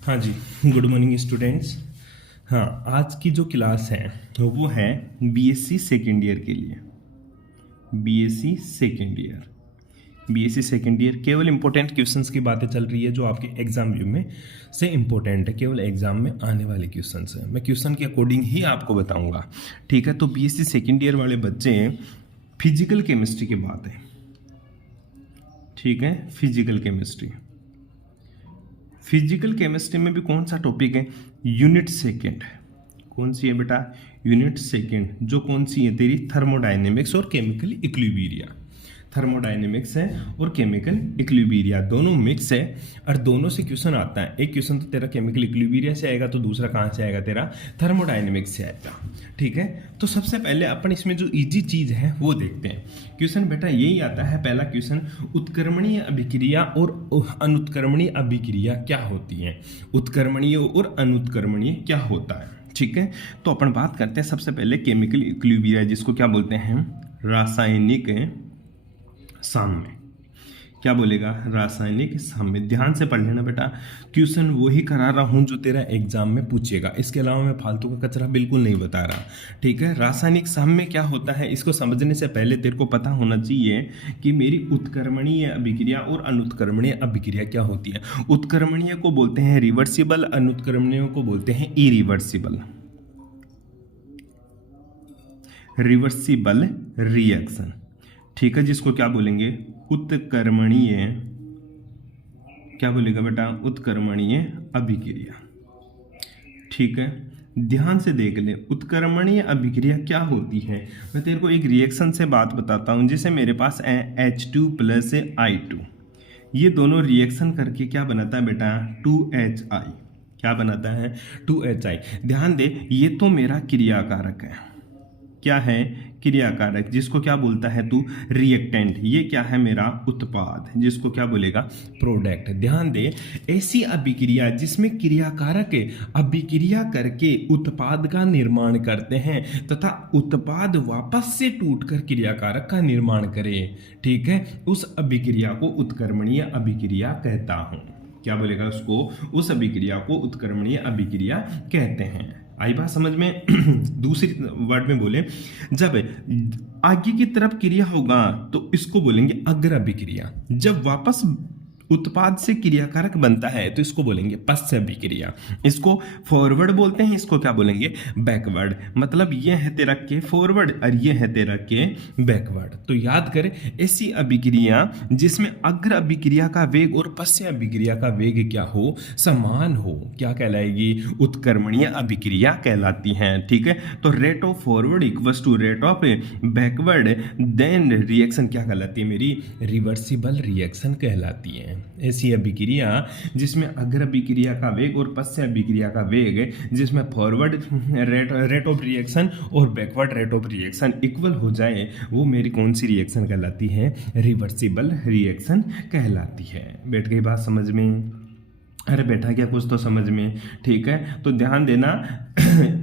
हाँ जी, good morning students. हाँ, आज की जो क्लास है वो है बीएससी सेकेंड ईयर के लिए। BSc second year, BSc second year केवल इंपॉर्टेंट क्वेश्चंस की बातें चल रही है जो आपके एग्जाम व्यू में से इंपॉर्टेंट है, केवल एग्जाम में आने वाले क्वेश्चंस हैं। मैं क्वेश्चन के अकॉर्डिंग ही आपको बताऊंगा, ठीक है। तो बीएससी सेकेंड ईयर वाले बच्चे फिजिकल केमिस्ट्री की बात है, ठीक है। फिजिकल केमिस्ट्री, फिजिकल केमिस्ट्री में भी कौन सा टॉपिक है? Unit second. कौन सी है बेटा? यूनिट सेकेंड, जो कौन सी है तेरी? थर्मोडायनेमिक्स और केमिकल इक्विलिब्रियम। थर्मोडायनेमिक्स है और केमिकल इक्विलिब्रियम दोनों मिक्स है, और दोनों से क्वेश्चन आता है। एक क्वेश्चन तो तेरा केमिकल इक्विलिब्रियम से आएगा, तो दूसरा कहाँ से आएगा? तेरा थर्मोडायनेमिक्स से आएगा, ठीक है। तो सबसे पहले अपन इसमें जो इजी चीज है वो देखते हैं। क्वेश्चन बेटा यही आता है, पहला क्वेश्चन, उत्क्रमणीय अभिक्रिया और अनुत्क्रमणीय अभिक्रिया क्या होती है? उत्क्रमणीय और अनुत्क्रमणीय क्या होता है, ठीक है। तो अपन बात करते हैं सबसे पहले केमिकल इक्विलिब्रियम, जिसको क्या बोलते हैं? रासायनिक साम्य। क्या बोलेगा? रासायनिक साम्य। ध्यान से पढ़ लेना बेटा, क्वेश्चन वही करा रहा हूं जो तेरा एग्जाम में पूछेगा, इसके अलावा मैं फालतू का कचरा बिल्कुल नहीं बता रहा, ठीक है। रासायनिक साम्य क्या होता है, इसको समझने से पहले तेरे को पता होना चाहिए कि मेरी उत्क्रमणीय अभिक्रिया और अनुत्क्रमणीय अभिक्रिया क्या होती है। उत्क्रमणीय को बोलते हैं रिवर्सिबल, अनुत्क्रमणीय को बोलते हैं इरिवर्सिबल। रिवर्सिबल रिएक्शन, ठीक है, जिसको क्या बोलेंगे? उत्क्रमणीय। क्या बोलेगा बेटा? उत्क्रमणीय अभिक्रिया, ठीक है। ध्यान से देख ले, उत्क्रमणीय अभिक्रिया क्या होती है। मैं तेरे को एक रिएक्शन से बात बताता हूं, जैसे मेरे पास है H2 प्लस I2, ये दोनों रिएक्शन करके क्या बनाता है बेटा? 2HI। क्या बनाता है? 2HI। ध्यान दे, ये तो मेरा क्रियाकारक है। क्या है? क्रियाकारक, जिसको क्या बोलता है तू? रिएक्टेंट। ये क्या है? मेरा उत्पाद, जिसको क्या बोलेगा? प्रोडक्ट। ध्यान दे, ऐसी अभिक्रिया जिसमें क्रियाकारक अभिक्रिया करके उत्पाद का निर्माण करते हैं तथा उत्पाद वापस से टूटकर क्रियाकारक का निर्माण करे, ठीक है, उस अभिक्रिया को उत्क्रमणीय अभिक्रिया कहता हूं। क्या बोलेगा उसको? उस अभिक्रिया को उत्क्रमणीय अभिक्रिया कहते हैं। आई बात समझ में? दूसरी वर्ड में बोले, जब आगे की तरफ क्रिया होगा तो इसको बोलेंगे अग्र अभिक्रिया। जब वापस उत्पाद से क्रियाकारक बनता है तो इसको बोलेंगे पश्च अभिक्रिया। इसको फॉरवर्ड बोलते हैं, इसको क्या बोलेंगे? बैकवर्ड। मतलब ये है तेरा के फॉरवर्ड और ये है तेरा के बैकवर्ड। तो याद कर, ऐसी अभिक्रिया जिसमें अग्र अभिक्रिया का वेग और पश्च अभिक्रिया का वेग क्या हो? समान हो, क्या कहलाएगी? उत्क्रमणीय अभिक्रिया कहलाती है, ठीक है। तो rate of forward equals to rate of backward, then reaction क्या कहलाती है मेरी? रिवर्सिबल रिएक्शन कहलाती है। ऐसी अभिक्रिया जिसमें अग्र अभिक्रिया का वेग और पश्च अभिक्रिया का वेग, जिसमें फॉरवर्ड रेट ऑफ रिएक्शन और backward rate of reaction equal हो जाए, वो मेरी कौन सी रिएक्शन कहलाती है? रिवर्सिबल रिएक्शन कहलाती है। बैठ गई बात समझ में? अरे बैठा क्या कुछ तो समझ में, ठीक है। तो ध्यान देना,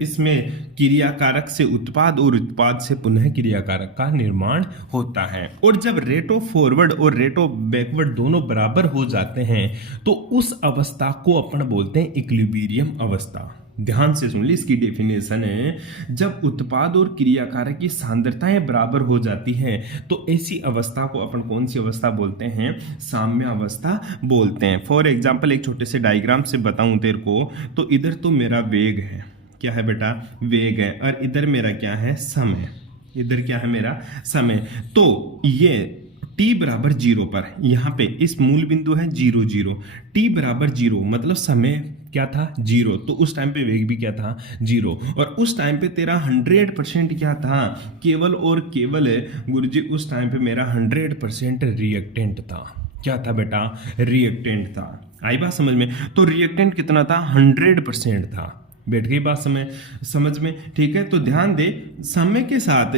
इसमें क्रियाकारक से उत्पाद और उत्पाद से पुनः क्रियाकारक का निर्माण होता है। और जब रेट ऑफ फॉरवर्ड और रेट ऑफ बैकवर्ड दोनों बराबर हो जाते हैं तो उस अवस्था को अपन बोलते हैं इक्विलिब्रियम अवस्था। ध्यान से सुन ली, इसकी डेफिनेशन है, जब उत्पाद और क्रियाकारक की सांद्रताएं बराबर हो जाती हैं तो ऐसी अवस्था को अपन कौन सी अवस्था बोलते हैं? साम्य अवस्था बोलते हैं। फॉर एग्जाम्पल एक छोटे से डायग्राम से बताऊं तेरे को, तो इधर तो मेरा वेग है, क्या है बेटा? वेग है, और इधर मेरा क्या है? समय। इधर क्या है मेरा? समय। तो ये t बराबर 0 पर, यहाँ पे इस मूल बिंदु है 0 0, t बराबर 0 मतलब समय क्या था? 0। तो उस टाइम पे वेग भी क्या था? 0। और उस टाइम पे तेरा 100% क्या था? केवल और केवल गुरुजी उस टाइम पे मेरा 100% रिएक्टेंट था। क्या था बेटा? रिएक्टेंट था। आई बात समझ में? तो रिएक्टेंट कितना था? 100% था। बैठ गई बात समझ में, ठीक है। तो ध्यान दे, समय के साथ,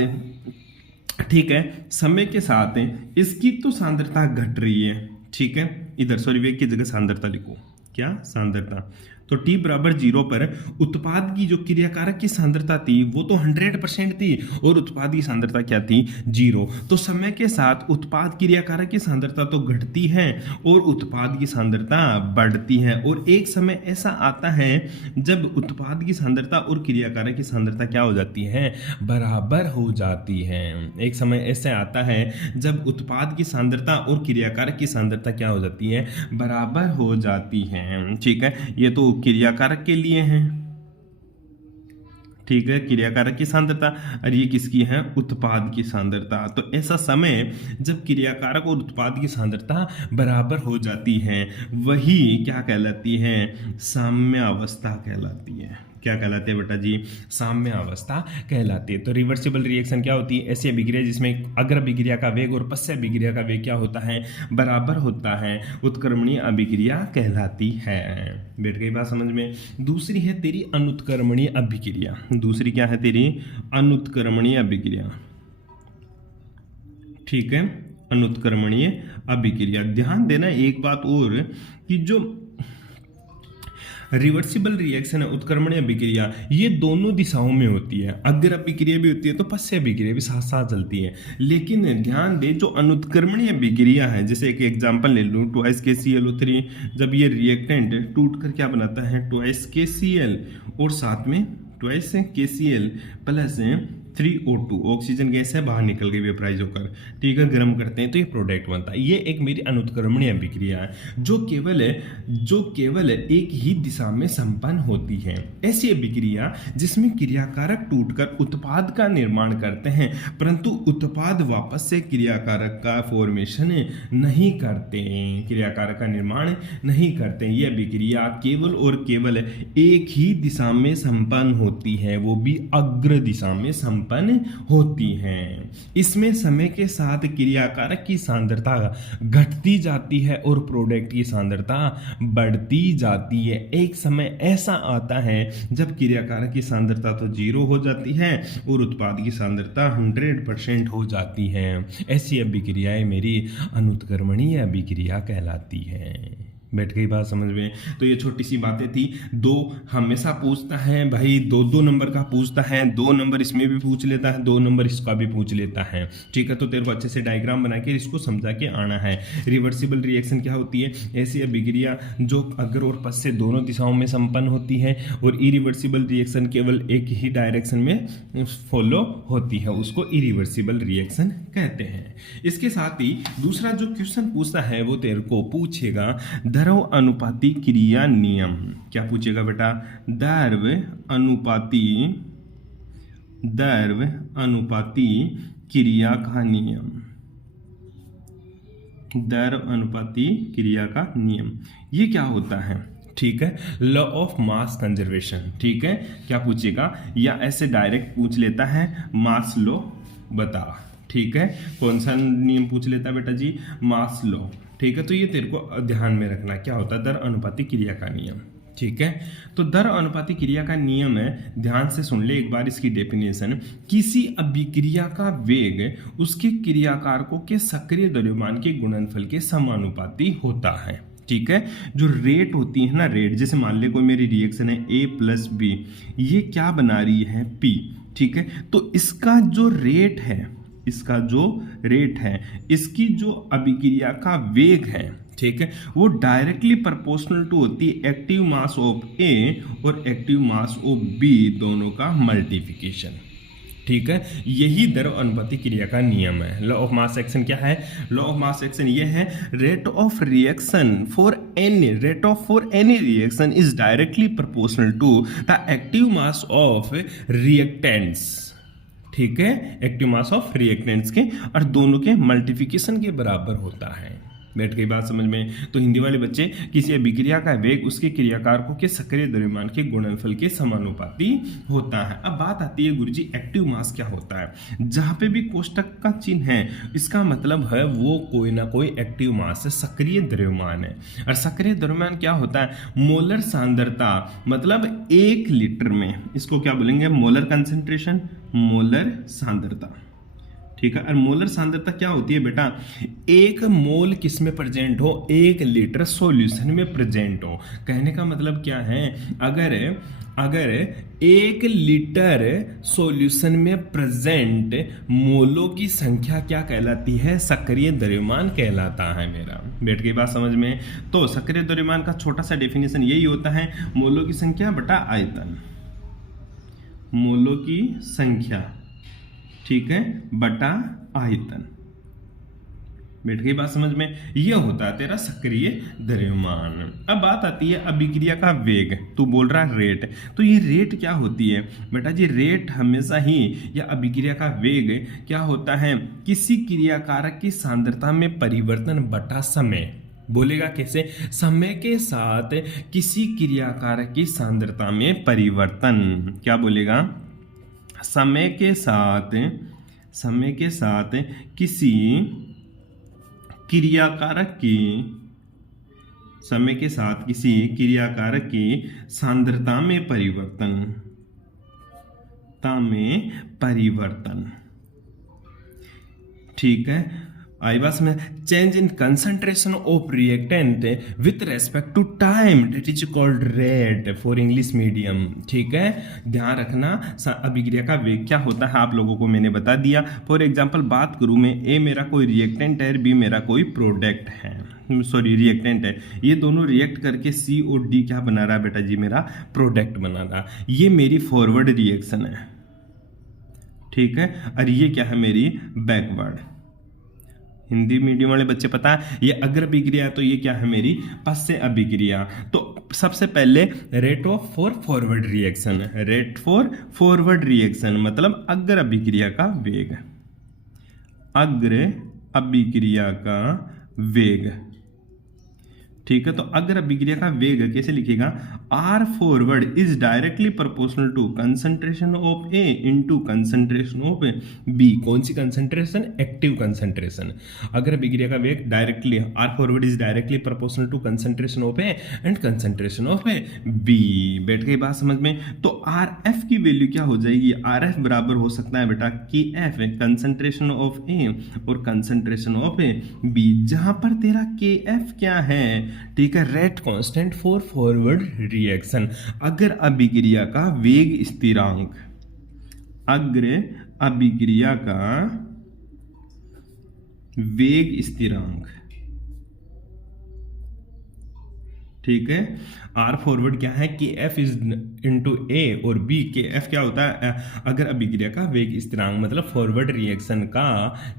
ठीक है, समय के साथ इसकी तो सांद्रता घट रही है, ठीक है। इधर सॉरी, वेग की जगह सांद्रता लिखो, क्या? सांद्रता। तो T बराबर 0 पर उत्पाद की जो क्रियाकारक की सांद्रता थी वो तो 100% थी और उत्पाद की सांद्रता क्या थी? 0। तो समय के साथ उत्पाद क्रियाकारक की सांद्रता तो घटती है और उत्पाद की सांद्रता बढ़ती है, और एक समय ऐसा आता है जब उत्पाद की सांद्रता और क्रियाकारक की सांद्रता क्या हो जाती है? बराबर हो जाती है। एक समय ऐसा आता है जब उत्पाद की सांद्रता और क्रियाकारक की सांद्रता क्या हो जाती है? बराबर हो जाती है। ठीक है, ये तो क्रियाकारक के लिए हैं। ठीक है, क्रियाकारक की सांद्रता, और ये किसकी है? उत्पाद की सांद्रता। तो ऐसा समय जब क्रियाकारक और उत्पाद की सांद्रता बराबर हो जाती है वही क्या कहलाती है? साम्य अवस्था कहलाती है। क्या कहलाती है बेटा जी? साम्य अवस्था कहलाती है। तो रिवर्सिबल रिएक्शन क्या होती है? ऐसी अभिक्रिया जिसमें अग्र अभिक्रिया का वेग और पश्च अभिक्रिया का वेग क्या होता है? बराबर होता है, उत्क्रमणीय अभिक्रिया कहलाती है। बैठ गई बात समझ में? दूसरी है तेरी अनुत्क्रमणीय अभिक्रिया। दूसरी क्या है तेरी? अनुत्क्रमणीय अभिक्रिया। ठीक है, अनुत्क्रमणीय अभिक्रिया। ध्यान देना एक बात और कि जो रिवर्सिबल रिएक्शन है, उत्क्रमणीय अभिक्रिया, ये दोनों दिशाओं में होती है। अग्र अभिक्रिया भी होती है तो पश्च अभिक्रिया भी साथ साथ चलती है। लेकिन ध्यान दे, जो अनुत्क्रमणीय अभिक्रिया है, जैसे एक एग्जांपल ले लूँ, 2KClO3, जब ये रिएक्टेंट टूट कर क्या बनाता है? 2KCl और साथ में 2KCl plus 3O2 oxygen gas है, बाहर निकल गई वेपराइज होकर। ठीक है, गर्म करते हैं तो ये प्रोडक्ट बनता है। ये एक मेरी अनुत्क्रमणीय अभिक्रिया है जो केवल एक ही दिशा में संपन्न होती है। ऐसी अभिक्रिया जिसमें क्रियाकारक टूटकर उत्पाद का निर्माण करते हैं परंतु उत्पाद वापस से क्रियाकारक का फॉर्मेशन नहीं करते, क्रियाकारक का निर्माण नहीं करते। ये अभिक्रिया केवल और केवल एक ही दिशा में संपन्न होती है, वो भी अग्र दिशा में संपन्न होती है। इसमें समय के साथ क्रियाकारक की सांद्रता घटती जाती है और प्रोडक्ट की सांद्रता बढ़ती जाती है। एक समय ऐसा आता है जब क्रियाकारक की सांद्रता तो 0 हो जाती है और उत्पाद की सांद्रता 100% हो जाती है। ऐसी अभिक्रियाएं मेरी अनुत्क्रमणीय अभिक्रिया कहलाती है। बैठ गई बात समझ में? तो ये छोटी सी बातें थी। दो हमेशा पूछता है भाई, 2-2 नंबर का पूछता है, 2 नंबर इसमें भी पूछ लेता है, 2 नंबर इसका भी पूछ लेता है। ठीक है, तो तेरे को अच्छे से डायग्राम बना के इसको समझा के आना है। रिवर्सिबल रिएक्शन क्या होती है? ऐसी अभिक्रिया जो अग्र और पश्च से दोनों दिशाओं में संपन्न होती है, और इरिवर्सिबल रिएक्शन केवल एक ही डायरेक्शन में फॉलो होती है, उसको इरिवर्सिबल रिएक्शन कहते हैं। इसके साथ ही दूसरा जो क्वेश्चन पूछता है वो तेरे को पूछेगा द्रव अनुपाती क्रिया नियम। क्या पूछेगा बेटा? द्रव अनुपाती क्रिया का नियम। द्रव अनुपाती क्रिया का नियम ये क्या होता है? ठीक है, लॉ ऑफ मास कंजर्वेशन। ठीक है, क्या पूछेगा? या ऐसे डायरेक्ट पूछ लेता है, मास लॉ बता। ठीक है, कौन सा नियम पूछ लेता है बेटा जी? मास लॉ। ठीक है, तो ये तेरे को ध्यान में रखना क्या होता है? द्रव अनुपाती क्रिया का नियम। ठीक है, तो द्रव अनुपाती क्रिया का नियम है, ध्यान से सुन ले एक बार इसकी डेफिनेशन। किसी अभिक्रिया का वेग उसके क्रियाकारकों के सक्रिय द्रव्यमान के गुणनफल के समानुपाती होता है। ठीक है, जो रेट होती है ना, रेट, जैसे मान ले कोई मेरी रिएक्शन है A + B, ये क्या बना रही है? P। ठीक है, तो इसका जो रेट है, इसकी जो अभिक्रिया का वेग है, ठीक है, वो डायरेक्टली प्रोपोर्शनल टू होती है एक्टिव मास ऑफ A और एक्टिव मास ऑफ B दोनों का मल्टीप्लिकेशन। ठीक है, यही द्रव अनुपाती क्रिया का नियम है। लॉ ऑफ मास एक्शन क्या है? लॉ ऑफ मास एक्शन ये है, rate of any reaction is directly proportional to the active mass of reactants. ठीक है, एक्टिव मास ऑफ रिएक्टेंट्स के और दोनों के मल्टीप्लिकेशन के बराबर होता है। बैठ गई बात समझ में? तो हिंदी वाले बच्चे, किसी अभिक्रिया का वेग उसके क्रियाकारकों के सक्रिय द्रव्यमान के गुणनफल के समानुपाती होता है। अब बात आती है गुरुजी एक्टिव मास क्या होता है? जहां पे भी कोष्टक का चिन्ह है इसका मतलब है वो कोई ना कोई एक्टिव मास है, सक्रिय द्रव्यमान है। और सक्रिय द्रव्यमान क्या होता है? मोलर सांद्रता, मतलब 1 लीटर में, इसको क्या बोलेंगे? मोलर कंसेंट्रेशन, मोलर सांद्रता। ठीक है। और मोलर सांद्रता क्या होती है बेटा, एक मोल किस में प्रेजेंट हो, 1 लीटर सॉल्यूशन में प्रेजेंट हो। कहने का मतलब क्या है, अगर अगर 1 लीटर सॉल्यूशन में प्रेजेंट मोलों की संख्या क्या कहलाती है, सक्रिय द्रव्यमान कहलाता है। मेरा बैठ गई बात समझ में। तो सक्रिय द्रव्यमान का छोटा सा डेफिनेशन यही होता है, मोलों की संख्या बटा आयतन, मोलों की संख्या, ठीक है, बटा आयतन। बैठ गई बात समझ में। यह होता है तेरा सक्रिय द्रव्यमान। अब बात आती है अभिक्रिया का वेग। तू बोल रहा है रेट, तो ये रेट क्या होती है बेटा जी, रेट हमेशा ही, या अभिक्रिया का वेग क्या होता है, किसी क्रियाकारक की सांद्रता में परिवर्तन बटा समय। बोलेगा कैसे, समय के साथ किसी क्रियाकारक की सांद्रता में परिवर्तन। क्या बोलेगा, समय के साथ किसी क्रियाकारक की, समय के साथ किसी क्रियाकारक की सांद्रता में परिवर्तन, ठीक है। आई बात में, change in concentration of reactant with respect to time, that is called rate for English medium. ठीक है, ध्यान रखना। अभिक्रिया का वेग क्या होता है आप लोगों को मैंने बता दिया। फॉर एग्जांपल बात करूं मैं, ए मेरा कोई रिएक्टेंट है, बी मेरा कोई प्रोडक्ट है, सॉरी रिएक्टेंट है। ये दोनों रिएक्ट करके सी और डी क्या बना रहा है बेटा जी, मेरा प्रोडक्ट बना रहा। ये मेरी फॉरवर्ड रिएक्शन है, ठीक है। और ये क्या है, मेरी बैकवर्ड। हिंदी मीडियम वाले बच्चे पता है, ये अग्र अभिक्रिया है, तो ये क्या है, मेरी पश्च अभिक्रिया। तो सबसे पहले rate of for forward reaction, rate for forward reaction मतलब अग्र अभिक्रिया का वेग, अग्र अभिक्रिया का वेग, ठीक है। तो अग्र अभिक्रिया का वेग कैसे लिखेगा, R forward is directly proportional to concentration of A into concentration of B. कौन सी कंसंट्रेशन, एक्टिव कंसंट्रेशन। अग्र अभिक्रिया का वेग directly, R forward is directly proportional to concentration of A and concentration of B. बैठ गई बात समझ में। तो आर एफ की वैल्यू क्या हो जाएगी, आर एफ बराबर हो सकता है बेटा के एफ, कंसंट्रेशन ऑफ ए और कंसंट्रेशन ऑफ बी, जहां पर तेरा के एफ क्या है, ठीक है, rate constant for forward reaction. अग्र अभिक्रिया का वेग स्थिरांक, अग्र अभिक्रिया का वेग स्थिरांक, ठीक है। आर फॉरवर्ड क्या है, के एफ इज इंटू ए, और बी के एफ क्या होता है, अगर अभिक्रिया का वेग स्थिरांक मतलब फॉरवर्ड रिएक्शन का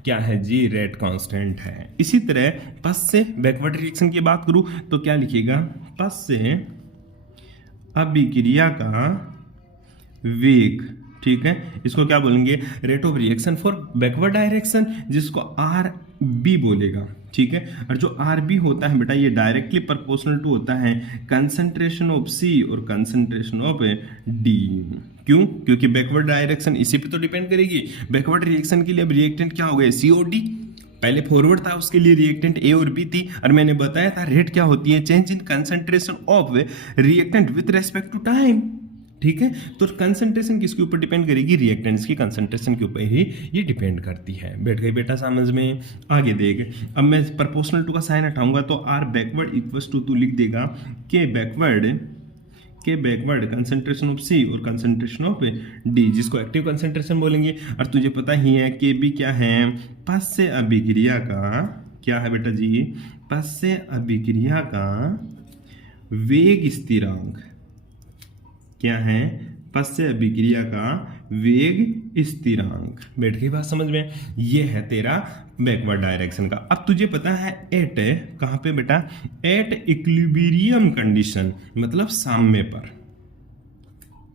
क्या है जी, रेट कांस्टेंट है। इसी तरह पश्च से बैकवर्ड रिएक्शन की बात करूं तो क्या लिखेगा, पश्च से अभिक्रिया का वेग, ठीक है। इसको क्या बोलेंगे, rate of reaction for backward direction, जिसको आर बी बोलेगा, ठीक है। और जो आर बी होता है बेटा, ये डायरेक्टली प्रोपोर्शनल टू होता है कंसंट्रेशन ऑफ सी और कंसंट्रेशन ऑफ डी। क्यों, क्योंकि बैकवर्ड डायरेक्शन इसी पे तो डिपेंड करेगी। बैकवर्ड रिएक्शन के लिए अब रिएक्टेंट क्या हो गए, सी और डी। पहले फॉरवर्ड था, उसके लिए रिएक्टेंट ए और बी थी, और मैंने बताया था रेट क्या होती है, change in concentration of reactant with respect to time, ठीक है। तो कंसंट्रेशन किसके ऊपर डिपेंड करेगी, रिएक्टेंट्स की कंसंट्रेशन के ऊपर ही ये डिपेंड करती है। बैठ गई बेटा समझ में। आगे देख, अब मैं प्रोपोर्शनल टू का साइन हटाऊंगा तो आर बैकवर्ड इक्वल्स टू तू लिख देगा के बैकवर्ड कंसंट्रेशन ऑफ सी और कंसंट्रेशन ऑफ डी, जिसको एक्टिव कंसंट्रेशन बोलेंगे। और तुझे पता ही है के बी क्या है, पश्च अभिक्रिया का क्या है बेटा जी, पश्च अभिक्रिया का वेग स्थिरांक क्या है, पश्च अभिक्रिया का वेग स्थिरांक। बैठ गई बात समझ में। ये है तेरा बैकवर्ड डायरेक्शन का। अब तुझे पता है एट कहां पे बेटा, एट इक्विलिब्रियम कंडीशन मतलब साम्य पर,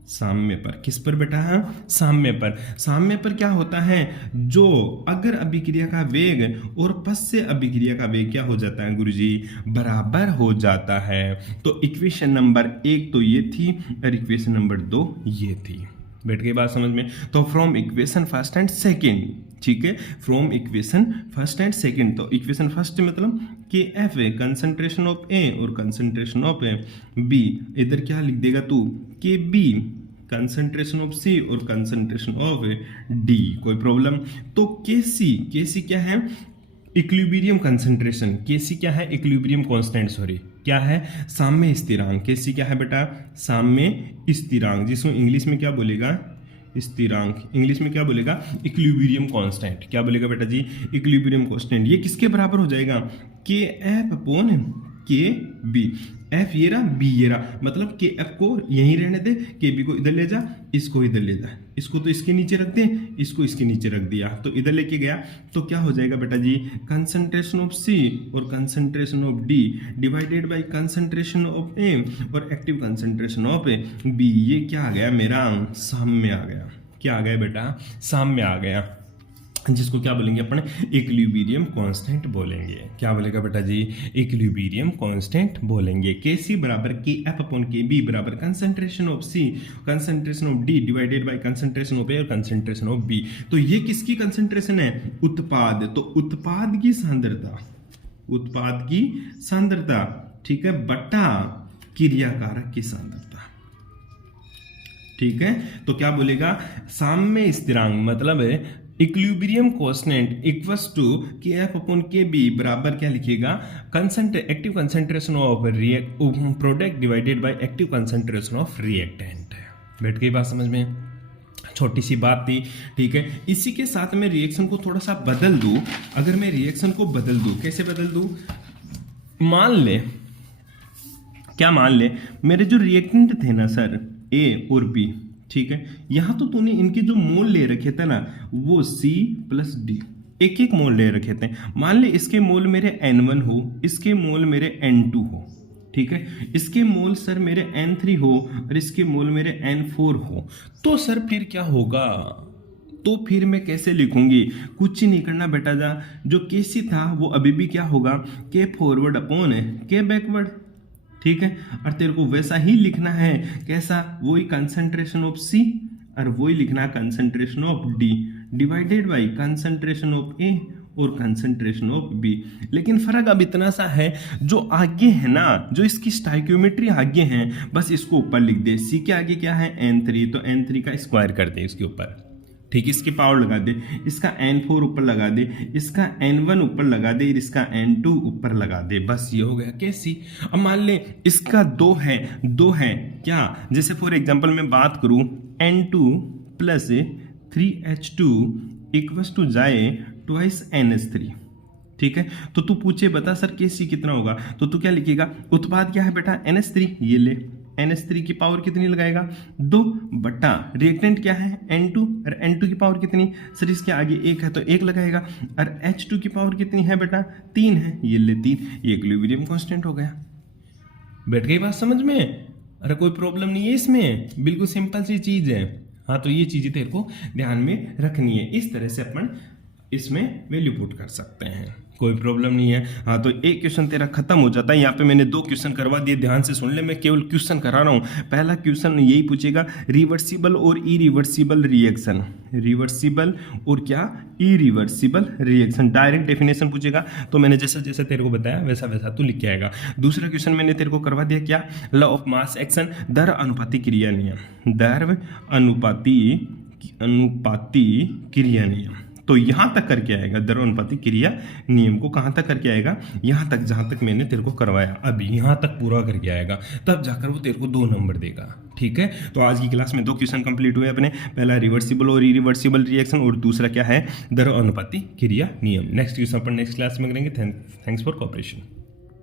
साम्य पर, किस पर बेटा है, साम्य पर। साम्य पर क्या होता है, जो अगर अभिक्रिया का वेग और पश्च अभिक्रिया का वेग क्या हो जाता है गुरुजी, बराबर हो जाता है। तो इक्वेशन नंबर 1 तो ये थी और इक्वेशन नंबर 2 ये थी। बैठ गई बात समझ में। तो from equation first and second, ठीक है, from equation first and second. तो इक्वेशन फर्स्ट मतलब के एफ है कंसंट्रेशन ऑफ ए और कंसंट्रेशन ऑफ बी, इधर क्या लिख देगा तू, के बी कंसंट्रेशन ऑफ सी और कंसंट्रेशन ऑफ डी। कोई प्रॉब्लम? तो केसी क्या है? Equilibrium concentration. केसी क्या है? इक्विलिब्रियम कांस्टेंट, सॉरी क्या है? साम्य स्थिरांक। केसी क्या है बेटा? साम्य स्थिरांक, जिसको इंग्लिश में क्या बोलेगा? स्थिरांक। इंग्लिश में क्या बोलेगा? Equilibrium constant. क्या बोलेगा बेटा जी? Equilibrium constant. ये किसके बराबर हो जाएगा? के F upon K B. F ये रहा, बी ये रहा, मतलब के एफ को यहीं रहने दे, के बी को इधर ले जा, इसको इधर ले जा, इसको तो इसके नीचे रख दे, इसको इसके नीचे रख दिया, तो इधर लेके गया, तो क्या हो जाएगा बेटा जी? कंसंट्रेशन ऑफ सी और concentration of D divided by concentration of A और एक्टिव कंसंट्रेशन ऑफ बी। ये क्या आ गया मेरा? साम्य आ गया। क्या आ गया बेटा? साम्य आ गया, जिसको क्या बोलेंगे अपन? इक्विलिब्रियम कांस्टेंट बोलेंगे। क्या बोलेगा बेटा जी? इक्विलिब्रियम कांस्टेंट बोलेंगे। के सी बराबर K F upon K B बराबर concentration of C concentration of D divided by concentration of A और कंसंट्रेशन ऑफ बी। तो ये किसकी कंसंट्रेशन है? उत्पाद। तो उत्पाद की सांद्रता, उत्पाद की सांद्रता, ठीक है, बटा क्रियाकारक की सांद्रता। ठीक है, तो क्या बोलेगा? साम्य स्थिरांक मतलब है इक्विलिब्रियम कांस्टेंट इक्वल्स टू के एफ अपॉन के बी बराबर क्या लिखिएगा? Active concentration of product divided by active concentration of reactant. बैठ गई बात समझ में? छोटी सी बात थी, ठीक है। इसी के साथ मैं रिएक्शन को थोड़ा सा बदल दूं। अगर मैं रिएक्शन को बदल दूं, कैसे बदल दूं? मान ले, क्या मान ले, मेरे जो रिएक्टेंट थे ना सर, ए और बी, ठीक है, यहां तो तूने इनके जो मोल ले रखे थे ना, वो C प्लस डी, एक एक मोल ले रखे थे। मान ले इसके मोल मेरे N1 हो, इसके मोल मेरे N2 हो, ठीक है, इसके मोल सर मेरे N3 हो और इसके मोल मेरे N4 हो, तो सर फिर क्या होगा? तो फिर मैं कैसे लिखूंगी? कुछ नहीं करना बेटा जा, जो केसी था वो अभी भी क्या होगा? के फॉरवर्ड अपॉन के बैकवर्ड, ठीक है। और तेरे को वैसा ही लिखना है, कैसा? वही कंसंट्रेशन ऑफ सी और वही लिखना concentration of D divided by concentration of A और कंसंट्रेशन ऑफ बी। लेकिन फर्क अब इतना सा है, जो आगे है ना, जो इसकी स्टाइक्योमेट्री आगे है, बस इसको ऊपर लिख दे। सी के आगे क्या है? N3, तो N3 का स्क्वायर कर दे इसके ऊपर, ठीक, इसकी पावर लगा दे, इसका N4 ऊपर लगा दे, इसका N1 ऊपर लगा दे, इसका N2 ऊपर लगा दे, बस ये हो गया कैसी। अब मान ले इसका दो है क्या? जैसे फॉर एग्जांपल मैं बात करूं, N2 plus 3H2 equals to जाए ट्वाइस NH3, ठीक है। तो तू पूछे बता सर केसी कितना होगा, तो तू क्या लिखेगा? उत्पाद क्या है बेटा? NH3, ये ले, NH3 की पावर कितनी लगाएगा? 2 बटा रिएक्टेंट क्या है? N2, और N2 की पावर कितनी? सर इसके आगे 1 है तो 1 लगाएगा, और H2 की पावर कितनी है बेटा? 3 है, ये ले 3, ये इक्विलिब्रियम कांस्टेंट हो गया। बैठ गई बात समझ में? अरे कोई प्रॉब्लम नहीं है इसमें, बिल्कुल सिंपल सी चीज है। हाँ, तो ये चीजें तेरे को ध्यान में रखनी है, इस तरह से अपन इसमें वैल्यू पुट कर सकते हैं, कोई प्रॉब्लम नहीं है। हाँ, तो एक क्वेश्चन तेरा खत्म हो जाता है। यहाँ पे मैंने 2 क्वेश्चन करवा दिए, ध्यान से सुन ले, मैं केवल क्वेश्चन करा रहा हूँ। पहला क्वेश्चन यही पूछेगा, रिवर्सिबल और इरिवर्सिबल रिएक्शन, रिवर्सिबल और क्या? इरिवर्सिबल रिएक्शन, डायरेक्ट डेफिनेशन पूछेगा, तो मैंने जैसा जैसा तेरे को बताया वैसा वैसा तू लिख के आएगा। दूसरा क्वेश्चन मैंने तेरे को करवा दिया क्या? लॉ ऑफ मास एक्शन, दर अनुपाती क्रिया नियम, दर अनुपाती क्रिया नियम। तो यहां तक करके आएगा, दर अनुपाती क्रिया नियम को कहां तक करके आएगा? यहां तक, जहां तक मैंने तेरे को करवाया, अभी यहां तक पूरा करके आएगा, तब जाकर वो तेरे को 2 नंबर देगा, ठीक है। तो आज की क्लास में 2 क्वेश्चन कंप्लीट हुए अपने, पहला रिवर्सिबल और इरिवर्सिबल रिएक्शन, और दूसरा क्या है? दर अनुपाती क्रिया नियम। नेक्स्ट क्वेश्चन अपन नेक्स्ट क्लास में करेंगे। Thanks for cooperation.